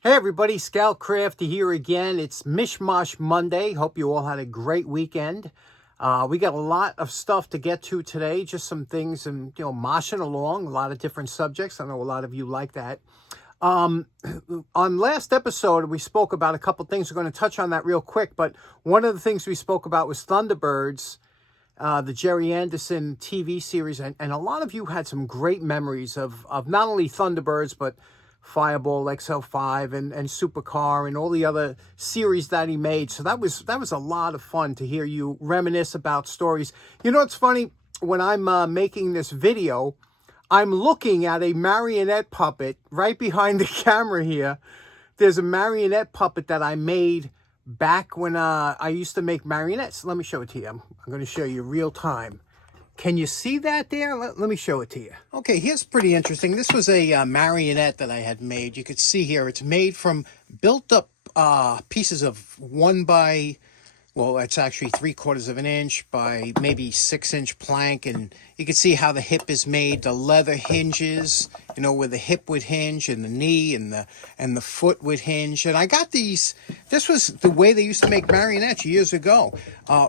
Hey everybody, Scout Crafty here again. It's Mishmash Monday. Hope you all had a great weekend. We got a lot of stuff to get to today, just some things and moshing along, a lot of different subjects. I know a lot of you like that. On last episode, we spoke about a couple things. We're going to touch on that real quick, but one of the things we spoke about was Thunderbirds, the Jerry Anderson TV series, and a lot of you had some great memories of not only Thunderbirds, but Fireball XL5 and Supercar and all the other series that he made. So that was a lot of fun to hear you reminisce about stories. You know, it's funny, when I'm making this video, I'm looking at a marionette puppet right behind the camera here. There's a marionette puppet that I made back when I used to make marionettes. Let me show it to you. I'm going to show you real time. Can you see that there? Let me show it to you. Okay, here's pretty interesting. This was a marionette that I had made. You could see here, it's made from built up pieces of 1 by, well, it's actually 3/4 of an inch by maybe 6-inch plank. And you can see how the hip is made, the leather hinges, you know, where the hip would hinge and the knee and the foot would hinge. And I got these, this was the way they used to make marionettes years ago.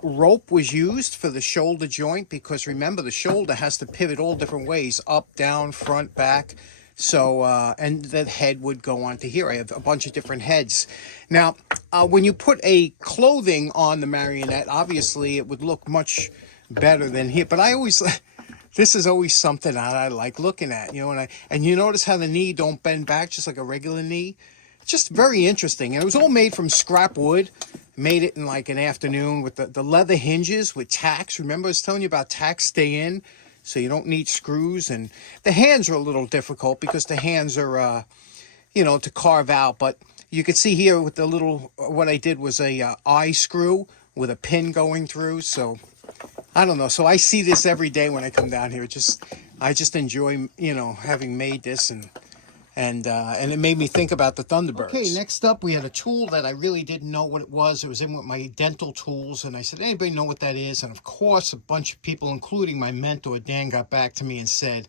Rope was used for the shoulder joint because remember, the shoulder has to pivot all different ways, up, down, front, back. So, and the head would go onto here. I have a bunch of different heads. Now, when you put a clothing on the marionette, obviously it would look much better than here. But I always, this is always something that I like looking at, you know, and you notice how the knee don't bend back just like a regular knee. Just very interesting. And it was all made from scrap wood. Made it in like an afternoon with the leather hinges with tacks. Remember I was telling you about tacks stay in, so you don't need screws. And the hands are a little difficult because the hands are, you know, to carve out. But you can see here with the little, what I did was a eye screw with a pin going through. So I don't know. So I see this every day when I come down here. I just enjoy, you know, having made this, and it made me think about the Thunderbirds. Okay, next up we had a tool that I really didn't know what it was. It was in with my dental tools, and I said, anybody know what that is? And of course, a bunch of people, including my mentor, Dan, got back to me and said,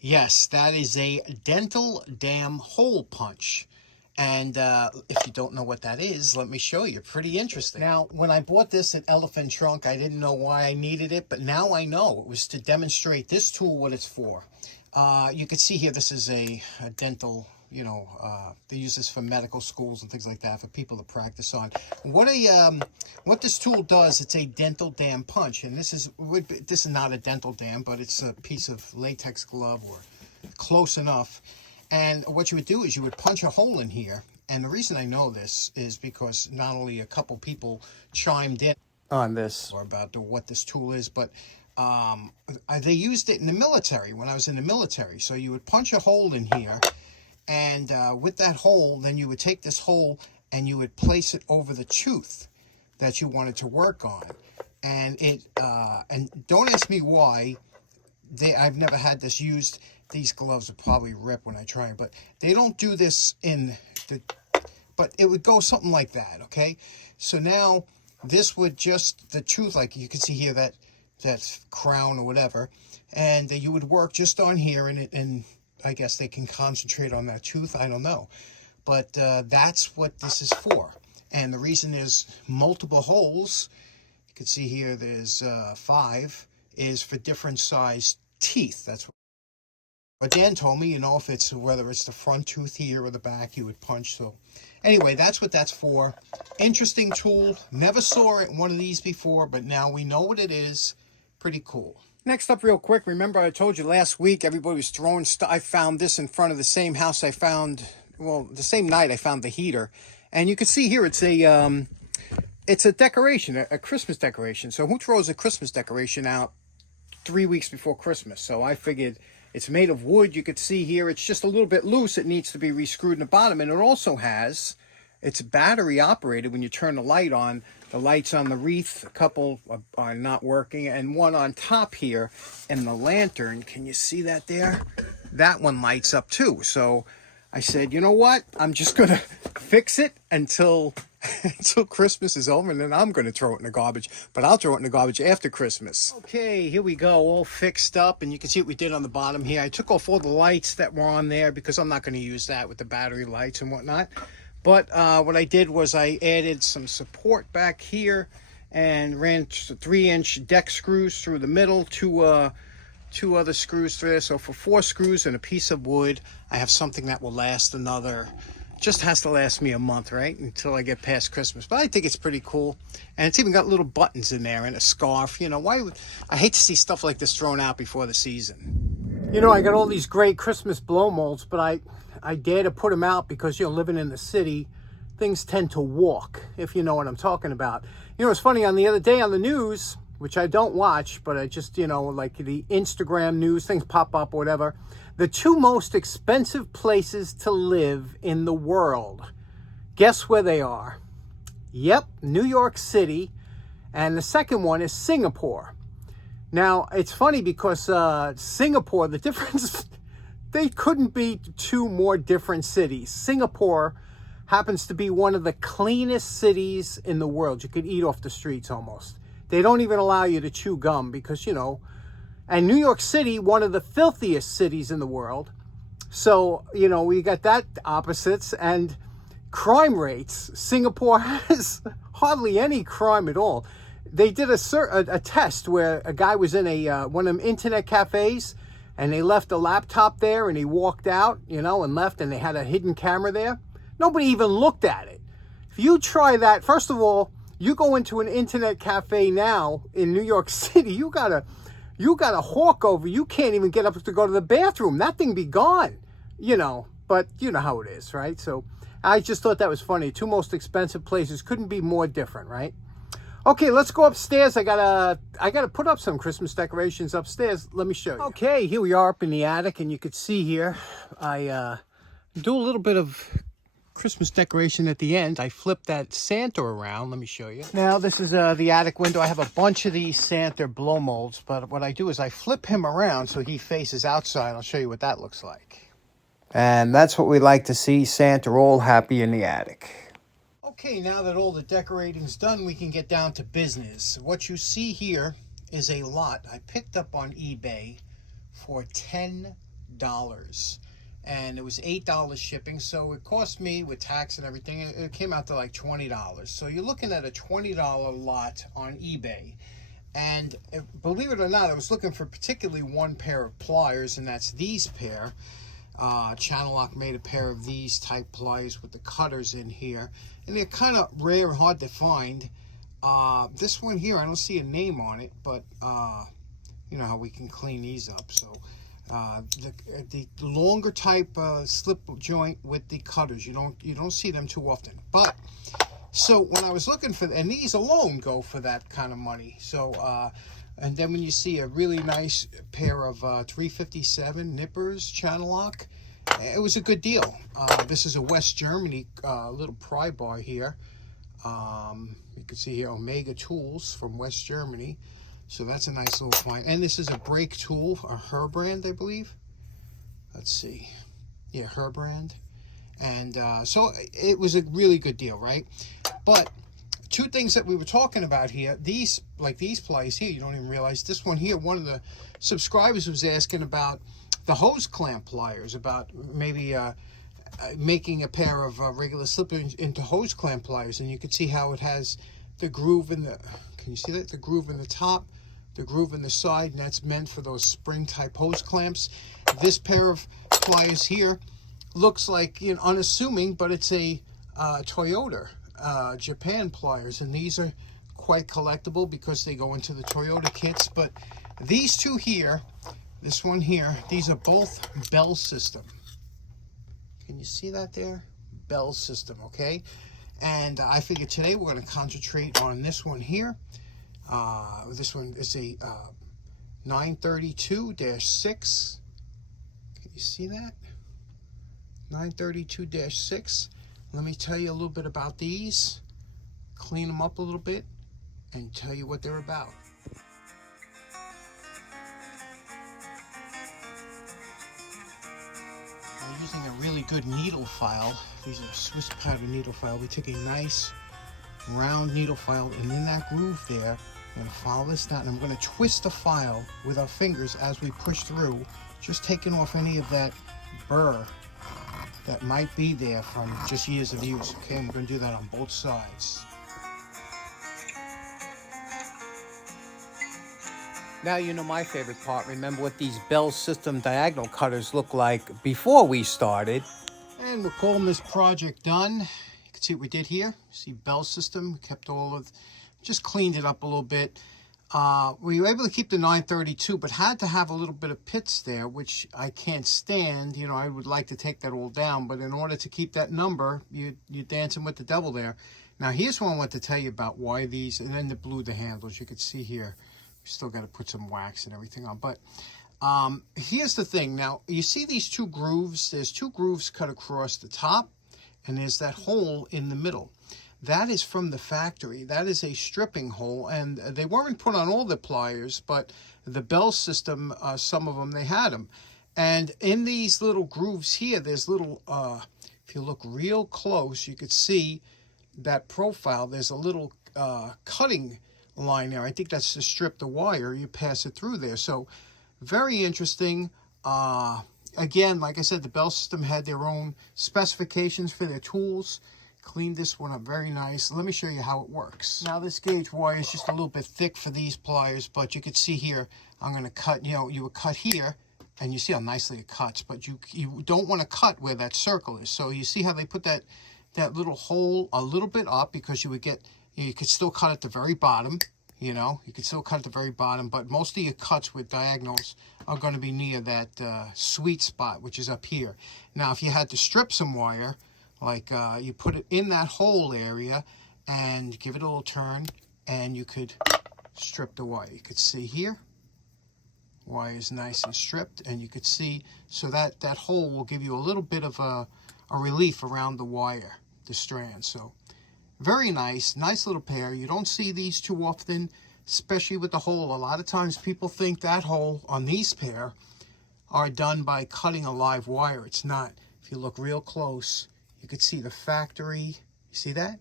yes, that is a dental dam hole punch. And if you don't know what that is, let me show you. Pretty interesting. Now, when I bought this at Elephant Trunk, I didn't know why I needed it, but now I know. It was to demonstrate this tool, what it's for. You can see here, this is a dental, you know, they use this for medical schools and things like that for people to practice on. What this tool does, it's a dental dam punch. And this is not a dental dam, but it's a piece of latex glove or close enough. And what you would do is you would punch a hole in here. And the reason I know this is because not only a couple people chimed in on this or about what this tool is, but they used it in the military when I was in the military. So you would punch a hole in here, and with that hole, then you would take this hole and you would place it over the tooth that you wanted to work on. And and don't ask me why. I've never had this used. These gloves will probably rip when I try, but they don't do this but it would go something like that, okay? So now this would just, the tooth, like you can see here, that crown or whatever, and you would work just on here, and I guess they can concentrate on that tooth, I don't know. But that's what this is for. And the reason there's multiple holes, you can see here there's 5, is for different size teeth. That's what Dan told me, you know, whether it's the front tooth here or the back, you would punch. So anyway, that's what that's for. Interesting tool. Never saw it in one of these before, but now we know what it is. Pretty cool. Next up real quick, remember I told you last week everybody was throwing stuff. I found this in front of the same house I found, well, the same night I found the heater. And you can see here it's a decoration, a Christmas decoration. So who throws a Christmas decoration out 3 weeks before Christmas? So I figured, it's made of wood. You could see here it's just a little bit loose. It needs to be re-screwed in the bottom. And it also has, it's battery operated. When you turn the light on, the lights on the wreath, a couple are not working, and one on top here, and the lantern, can you see that there? That one lights up too. So I said, you know what? I'm just going to fix it until Christmas is over, and then I'm going to throw it in the garbage. But I'll throw it in the garbage after Christmas. Okay, here we go, all fixed up, and you can see what we did on the bottom here. I took off all the lights that were on there because I'm not going to use that with the battery lights and whatnot. But what I did was I added some support back here and ran 3-inch deck screws through the middle, two other screws through there. So for 4 screws and a piece of wood, I have something that will last just has to last me a month, right? Until I get past Christmas. But I think it's pretty cool. And it's even got little buttons in there and a scarf. You know, I hate to see stuff like this thrown out before the season. You know, I got all these great Christmas blow molds, but I dare to put them out because, you know, living in the city, things tend to walk, if you know what I'm talking about. You know, it's funny, on the other day on the news, which I don't watch, but I just, you know, like the Instagram news, things pop up or whatever. The 2 most expensive places to live in the world. Guess where they are? Yep, New York City. And the second one is Singapore. Now, it's funny because Singapore, the difference, they couldn't be 2 more different cities. Singapore happens to be one of the cleanest cities in the world. You could eat off the streets almost. They don't even allow you to chew gum because, you know, and New York City, one of the filthiest cities in the world. So, you know, we got that opposites. And crime rates, Singapore has hardly any crime at all. They did a test where a guy was in one of them internet cafes, and they left a laptop there, and he walked out, you know, and left, and they had a hidden camera there. Nobody even looked at it. If you try that, first of all, you go into an internet cafe now in New York City, you got a hawk over. You can't even get up to go to the bathroom. That thing be gone, you know. But you know how it is, right? So I just thought that was funny. 2 most expensive places couldn't be more different, right? Okay, let's go upstairs. I gotta put up some Christmas decorations upstairs. Let me show you. Okay, here we are up in the attic, and you could see here I do a little bit of Christmas decoration at the end. I flipped that Santa around. Let me show you. Now, this is the attic window. I have a bunch of these Santa blow molds, but what I do is I flip him around so he faces outside. I'll show you what that looks like. And that's what we like to see, Santa all happy in the attic. Okay, now that all the decorating's done, we can get down to business. What you see here is a lot I picked up on eBay for $10. And it was $8 shipping, so it cost me, with tax and everything, it came out to like $20. So you're looking at a $20 lot on eBay. And believe it or not, I was looking for particularly one pair of pliers, and that's these pair. Channel Lock made a pair of these type pliers with the cutters in here, and they're kind of rare and hard to find. This one here, I don't see a name on it, but you know how we can clean these up. So the longer type slip joint with the cutters, you don't see them too often. But so when I was looking for, and these alone go for that kind of money. So and then when you see a really nice pair of 357 nippers Channel Lock, it was a good deal. This is a West Germany little pry bar here. You can see here Omega Tools from West Germany. So that's a nice little find. And this is a brake tool, a Herbrand, I believe. Let's see. Yeah, Herbrand. And so it was a really good deal, right? But 2 things that we were talking about here, these pliers here, you don't even realize. This one here, one of the subscribers was asking about the hose clamp pliers, about maybe making a pair of regular slippers into hose clamp pliers. And you can see how it has the groove in the, can you see that? The groove in the top, the groove in the side, and that's meant for those spring type hose clamps. This pair of pliers here looks like, you know, unassuming, but it's a Toyota Japan pliers, and these are quite collectible because they go into the Toyota kits. But these 2 here, this one here, these are both Bell system. Can you see that there? Bell system, okay? And I figured today we're going to concentrate on this one here. This one is a 932-6. Can you see that? 932-6. Let me tell you a little bit about these, clean them up a little bit, and tell you what they're about. I'm using a really good needle file. These are Swiss pattern needle file. We took a nice round needle file, and in that groove there, I'm going to follow this down, and I'm going to twist the file with our fingers as we push through, just taking off any of that burr that might be there from just years of use. Okay, I'm going to do that on both sides. Now you know my favorite part. Remember what these Bell System diagonal cutters look like before we started. And we're calling this project done. You can see what we did here. See Bell System, kept all of, just cleaned it up a little bit. We were able to keep the 932, but had to have a little bit of pits there, which I can't stand. You know, I would like to take that all down, but in order to keep that number, you're dancing with the devil there. Now here's what I want to tell you about why these, and then the blue, the handles, you can see here. Still got to put some wax and everything on, but here's the thing. Now you see these two grooves. There's two grooves cut across the top, and there's that hole in the middle. That is from the factory. That is a stripping hole, and they weren't put on all the pliers, but the Bell System, some of them, they had them. And in these little grooves here, there's little, if you look real close, you could see that profile. There's a little cutting line there. I think that's to strip the wire. You pass it through there. So very interesting. Again, like I said, the Bell System had their own specifications for their tools. Cleaned this one up very nice. Let me show you how it works. Now this gauge wire is just a little bit thick for these pliers, but you can see here, I'm going to cut, you know, you would cut here, and you see how nicely it cuts, but you don't want to cut where that circle is. So you see how they put that little hole a little bit up, because you could still cut at the very bottom, you know, you could still cut at the very bottom, but most of your cuts with diagonals are going to be near that sweet spot, which is up here. Now, if you had to strip some wire, like you put it in that hole area and give it a little turn, and you could strip the wire. You could see here, wire is nice and stripped, and you could see, so that hole will give you a little bit of a relief around the wire, the strand. So very nice little pair. You don't see these too often, especially with the hole. A lot of times people think that hole on these pair are done by cutting a live wire. It's not. If you look real close, you could see the factory, you see that?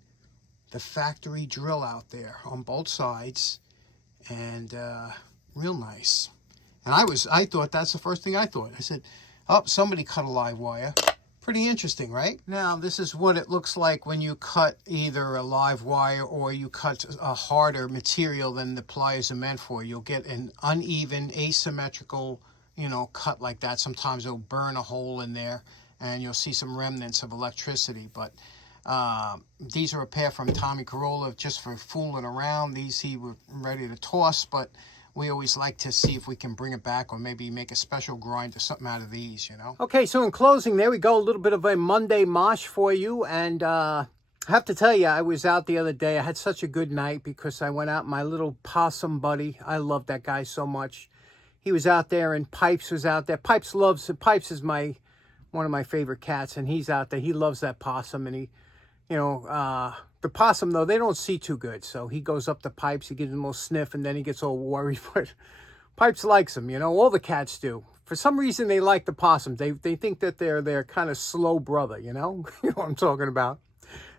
The factory drill out there on both sides, and real nice. And I thought that's the first thing I thought. I said, oh, somebody cut a live wire. Pretty interesting, right? Now, this is what it looks like when you cut either a live wire or you cut a harder material than the pliers are meant for. You'll get an uneven, asymmetrical, you know, cut like that. Sometimes it'll burn a hole in there, and you'll see some remnants of electricity. But these are a pair from Tommy Carolla just for fooling around. These he was ready to toss, but we always like to see if we can bring it back, or maybe make a special grind or something out of these, you know. Okay, so in closing, there we go. A little bit of a Monday mosh for you. And I have to tell you, I was out the other day. I had such a good night because I went out, my little possum buddy. I love that guy so much. He was out there, and Pipes was out there. Pipes is one of my favorite cats, and he's out there. He loves that possum, and he, you know, the possum, though, they don't see too good. So he goes up to Pipes, he gives him a little sniff, and then he gets all worried. But Pipes likes him, you know. All the cats do. For some reason, they like the possum. They think that they're their kind of slow brother, you know. You know what I'm talking about.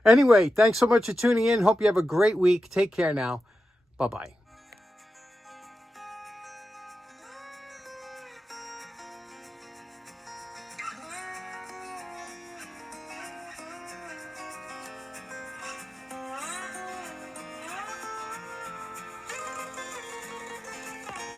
Anyway, thanks so much for tuning in. Hope you have a great week. Take care now. Bye-bye.